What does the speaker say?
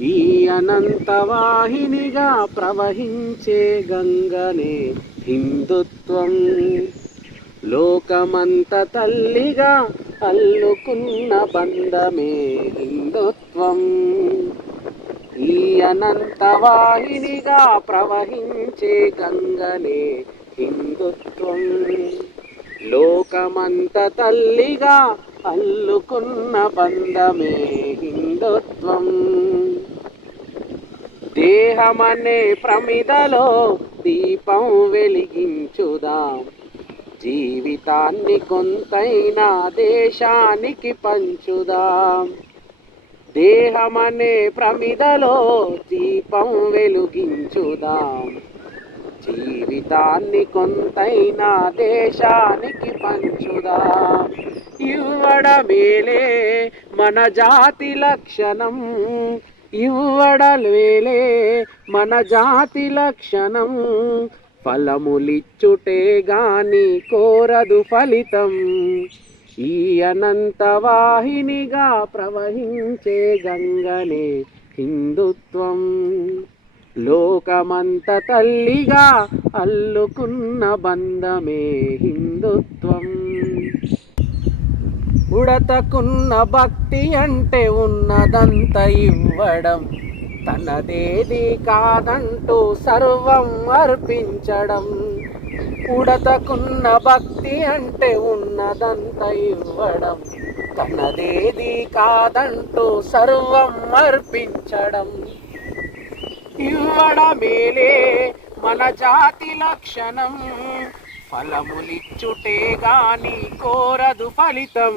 ఈ అనంతవాహినిగా ప్రవహించే గంగనే హిందుత్వం. లోకమంత తల్లిగా అల్లుకున్న బంధమే హిందుత్వం. ఈ అనంతవాహినిగా ప్రవహించే గంగనే హిందుత్వం. లోకమంత తల్లిగా అల్లుకున్న బంధమే హిందుత్వం. దేహమనే ప్రమిదలో దీపం వెలిగించుదాం. జీవితాన్ని కొంతైనా దేశానికి పంచుదాం. దేహమనే ప్రమిదలో దీపం వెలుగించుదాం. జీవితాన్ని కొంతైనా దేశానికి పంచుదాం. ఇవ్వడమేలే మన జాతి లక్షణం. ఇవ్వడలేలే మన జాతి లక్షణం. ఫలములిచ్చుటే గాని కోరదు ఫలితం. ఈ అనంత వాహినిగా ప్రవహించే గంగనే హిందుత్వం. లోకమంత తల్లిగా అల్లుకున్న బంధమే హిందుత్వం. ఉడతకున్న భక్తి అంటే ఉన్నదంత ఇవ్వడం. తనదేది కాదంటూ సర్వం అర్పించడం. ఉడతకున్న భక్తి అంటే ఉన్నదంత ఇవ్వడం. తనదేది కాదంటూ సర్వం అర్పించడం. ఇవ్వడమేలే మన జాతి లక్షణం ఫలములిచ్చుటే గాని కోరదు ఫలితం.